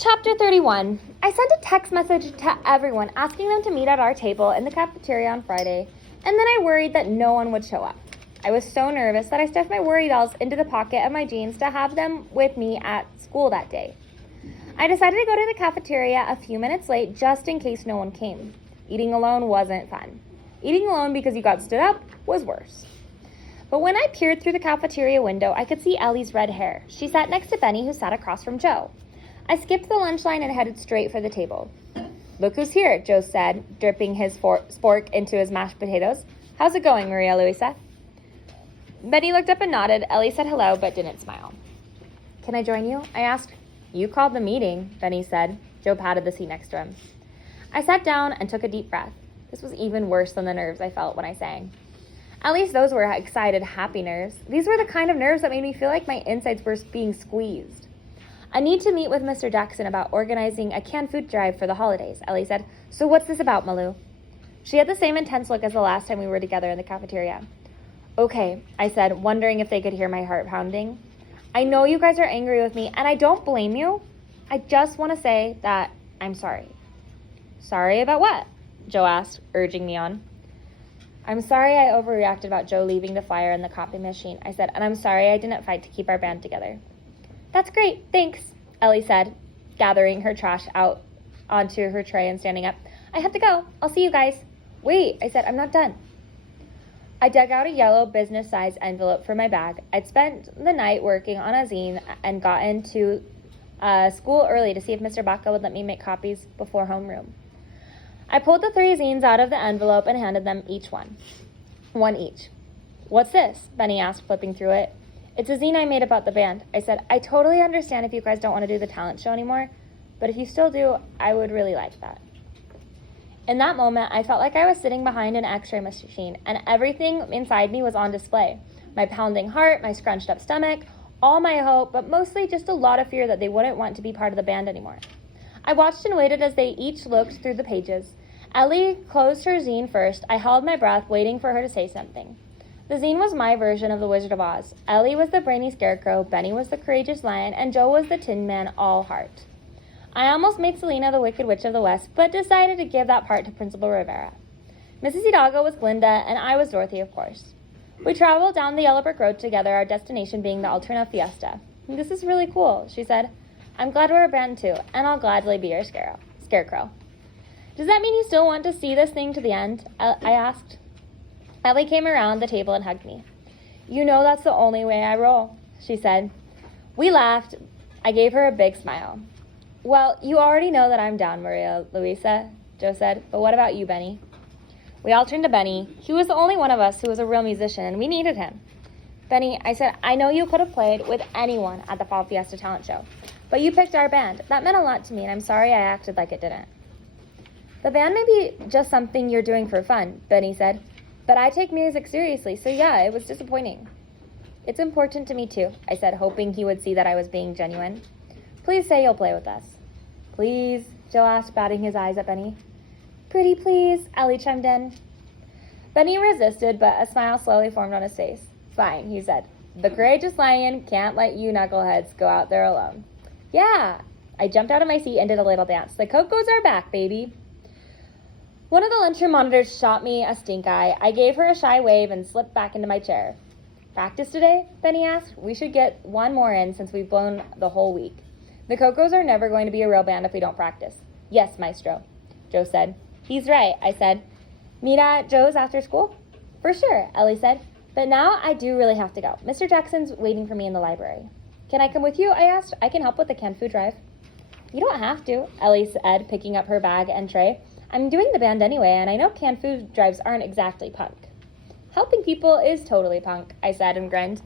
Chapter 31. I sent a text message to everyone asking them to meet at our table in the cafeteria on Friday, and then I worried that no one would show up. I was so nervous that I stuffed my worry dolls into the pocket of my jeans to have them with me at school that day. I decided to go to the cafeteria a few minutes late just in case no one came. Eating alone wasn't fun. Eating alone because you got stood up was worse. But when I peered through the cafeteria window, I could see Ellie's red hair. She sat next to Benny, who sat across from Joe. I skipped the lunch line and headed straight for the table. "Look who's here," Joe said, dripping his spork into his mashed potatoes. "How's it going, Maria Luisa?" Benny looked up and nodded. Ellie said hello, but didn't smile. "Can I join you?" I asked. "You called the meeting," Benny said. Joe patted the seat next to him. I sat down and took a deep breath. This was even worse than the nerves I felt when I sang. At least those were excited, happy nerves. These were the kind of nerves that made me feel like my insides were being squeezed. "I need to meet with Mr. Jackson about organizing a canned food drive for the holidays," Ellie said. "So what's this about, Malou?" She had the same intense look as the last time we were together in the cafeteria. "Okay," I said, wondering if they could hear my heart pounding. "I know you guys are angry with me, and I don't blame you. I just want to say that I'm sorry." "Sorry about what?" Joe asked, urging me on. "I'm sorry I overreacted about Joe leaving the flyer in the copy machine," I said, "and I'm sorry I didn't fight to keep our band together." "That's great, thanks," Ellie said, gathering her trash out onto her tray and standing up. "I have to go. I'll see you guys." "Wait," I said, "I'm not done." I dug out a yellow business-size envelope from my bag. I'd spent the night working on a zine and got into school early to see if Mr. Baca would let me make copies before homeroom. I pulled the 3 zines out of the envelope and handed them one each. "What's this?" Benny asked, flipping through it. "It's a zine I made about the band," I said. "I totally understand if you guys don't want to do the talent show anymore, but if you still do, I would really like that." In that moment, I felt like I was sitting behind an x-ray machine, and everything inside me was on display. My pounding heart, my scrunched up stomach, all my hope, but mostly just a lot of fear that they wouldn't want to be part of the band anymore. I watched and waited as they each looked through the pages. Ellie closed her zine first. I held my breath, waiting for her to say something. The zine was my version of The Wizard of Oz. Ellie was the brainy scarecrow, Benny was the courageous lion, and Joe was the Tin Man, all heart. I almost made Selena the Wicked Witch of the West, but decided to give that part to Principal Rivera. Mrs. Hidalgo was Glinda, and I was Dorothy, of course. We traveled down the Yellow Brick Road together, our destination being the Alterna Fiesta. "This is really cool," she said. "I'm glad we're a band too, and I'll gladly be your scarecrow." "Does that mean you still want to see this thing to the end?" I asked. Ellie came around the table and hugged me. "You know that's the only way I roll," she said. We laughed. I gave her a big smile. "Well, you already know that I'm down, Maria Luisa," Joe said. "But what about you, Benny?" We all turned to Benny. He was the only one of us who was a real musician, and we needed him. "Benny," I said, "I know you could have played with anyone at the Fall Fiesta talent show, but you picked our band. That meant a lot to me, and I'm sorry I acted like it didn't." "The band may be just something you're doing for fun," Benny said, "but I take music seriously, so yeah, it was disappointing." "It's important to me too," I said, hoping he would see that I was being genuine. "Please say you'll play with us." "Please?" Joe asked, batting his eyes at Benny. "Pretty please," Ellie chimed in. Benny resisted, but a smile slowly formed on his face. "Fine," he said. "The courageous lion can't let you knuckleheads go out there alone." "Yeah!" I jumped out of my seat and did a little dance. "The Cocos are back, baby." One of the lunchroom monitors shot me a stink eye. I gave her a shy wave and slipped back into my chair. "Practice today?" Benny asked. "We should get one more in since we've blown the whole week. The Cocos are never going to be a real band if we don't practice." "Yes, maestro," Joe said. "He's right," I said. "Meet at Joe's after school?" "For sure," Ellie said. "But now I do really have to go. Mr. Jackson's waiting for me in the library." "Can I come with you?" I asked. "I can help with the canned food drive." "You don't have to," Ellie said, picking up her bag and tray. "I'm doing the band anyway, and I know canned food drives aren't exactly punk." "Helping people is totally punk," I said and grinned,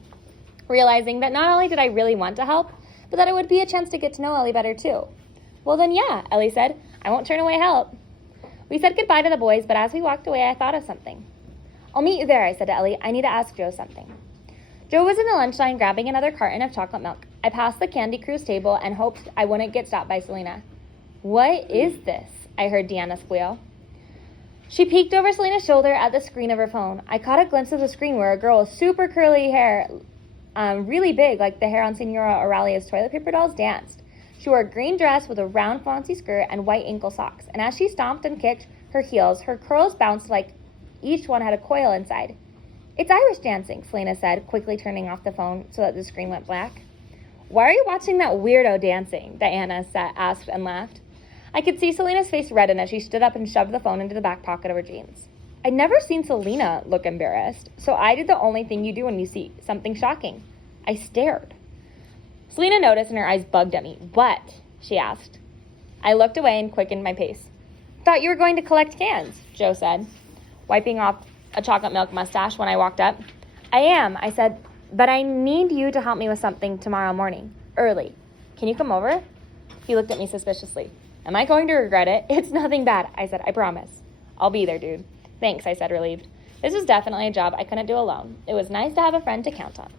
realizing that not only did I really want to help, but that it would be a chance to get to know Ellie better too. "Well then, yeah," Ellie said. "I won't turn away help." We said goodbye to the boys, but as we walked away, I thought of something. "I'll meet you there," I said to Ellie. "I need to ask Joe something." Joe was in the lunch line grabbing another carton of chocolate milk. I passed the Candy Cruise table and hoped I wouldn't get stopped by Selena. "What is this?" I heard Deanna squeal. She peeked over Selena's shoulder at the screen of her phone. I caught a glimpse of the screen where a girl with super curly hair, really big, like the hair on Senora Aurelia's toilet paper dolls, danced. She wore a green dress with a round flouncy skirt and white ankle socks, and as she stomped and kicked her heels, her curls bounced like each one had a coil inside. "It's Irish dancing," Selena said, quickly turning off the phone so that the screen went black. "Why are you watching that weirdo dancing?" Diana asked and laughed. I could see Selena's face redden as she stood up and shoved the phone into the back pocket of her jeans. I'd never seen Selena look embarrassed, so I did the only thing you do when you see something shocking. I stared. Selena noticed and her eyes bugged at me. "What?" she asked. I looked away and quickened my pace. "Thought you were going to collect cans," Joe said, wiping off a chocolate milk mustache when I walked up. "I am," I said, "but I need you to help me with something tomorrow morning, early. Can you come over?" He looked at me suspiciously. "Am I going to regret it?" "It's nothing bad," I said. "I promise." "I'll be there, dude." "Thanks," I said, relieved. This was definitely a job I couldn't do alone. It was nice to have a friend to count on.